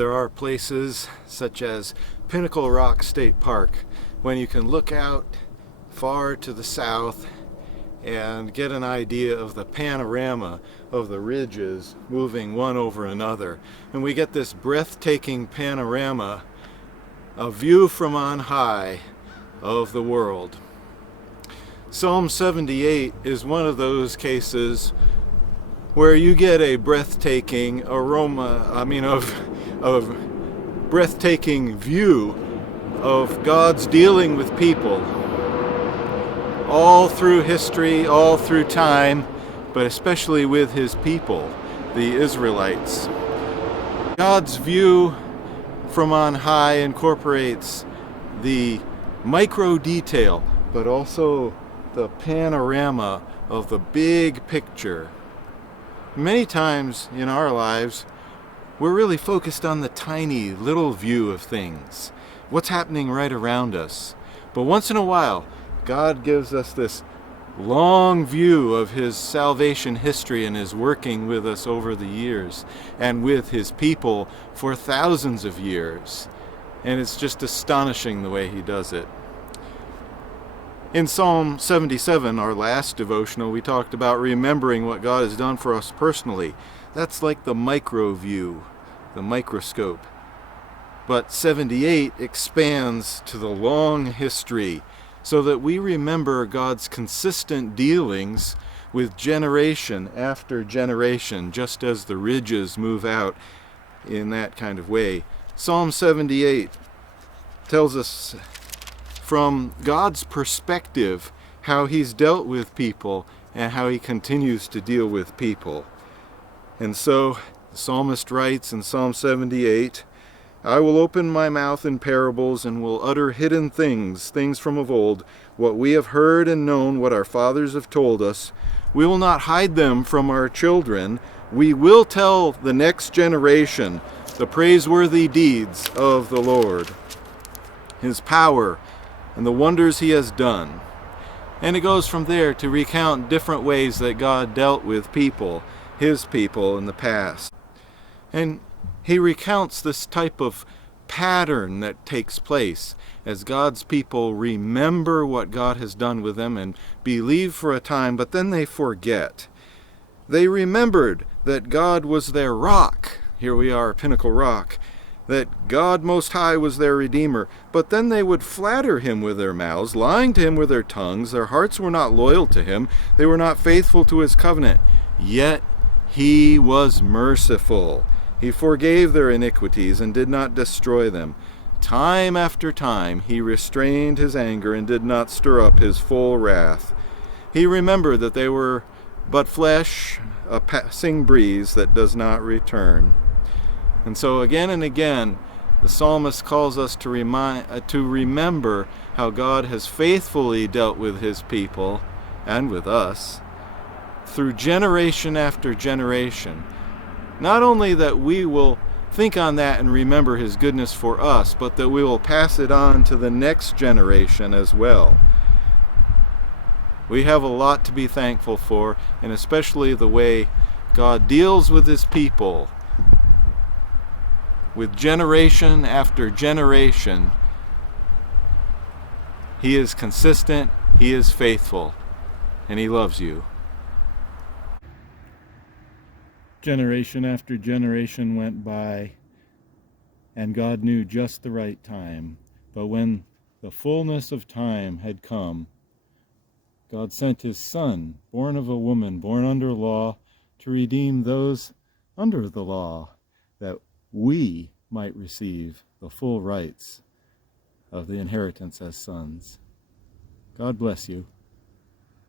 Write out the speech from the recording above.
There are places such as Pinnacle Rock State Park when you can look out far to the south and get an idea of the panorama of the ridges moving one over another. And we get this breathtaking panorama, a view from on high of the world. Psalm 78 is one of those cases where you get a breathtaking breathtaking view of God's dealing with people all through history, all through time, but especially with his people, the Israelites. God's view from on high incorporates the micro detail, but also the panorama of the big picture. Many times in our lives, we're really focused on the tiny little view of things, what's happening right around us. But once in a while, God gives us this long view of his salvation history and his working with us over the years and with his people for thousands of years. And it's just astonishing the way he does it. In Psalm 77, our last devotional, we talked about remembering what God has done for us personally. That's like the micro view, the microscope. But 78 expands to the long history so that we remember God's consistent dealings with generation after generation, just as the ridges move out in that kind of way. Psalm 78 tells us from God's perspective how he's dealt with people and how he continues to deal with people. And so the psalmist writes in Psalm 78, "I will open my mouth in parables and will utter hidden things from of old, what we have heard and known, what our fathers have told us. We will not hide them from our children. We will tell the next generation the praiseworthy deeds of the Lord, his power, and the wonders he has done." And it goes from there to recount different ways that God dealt with people, his people, in the past. And he recounts this type of pattern that takes place as God's people remember what God has done with them and believe for a time, but then they forget. They remembered that God was their rock. Here we are, Pinnacle Rock. That God Most High was their Redeemer. But then they would flatter him with their mouths, lying to him with their tongues. Their hearts were not loyal to him. They were not faithful to his covenant. Yet he was merciful. He forgave their iniquities and did not destroy them. Time after time he restrained his anger and did not stir up his full wrath. He remembered that they were but flesh, a passing breeze that does not return. And so again and again, the psalmist calls us to remember how God has faithfully dealt with his people and with us through generation after generation. Not only that we will think on that and remember his goodness for us, but that we will pass it on to the next generation as well. We have a lot to be thankful for, and especially the way God deals with his people. With generation after generation, he is consistent, he is faithful, and he loves you. Generation after generation went by, and God knew just the right time. But when the fullness of time had come, God sent his Son, born of a woman, born under law, to redeem those under the law, that we might receive the full rights of the inheritance as sons. God bless you.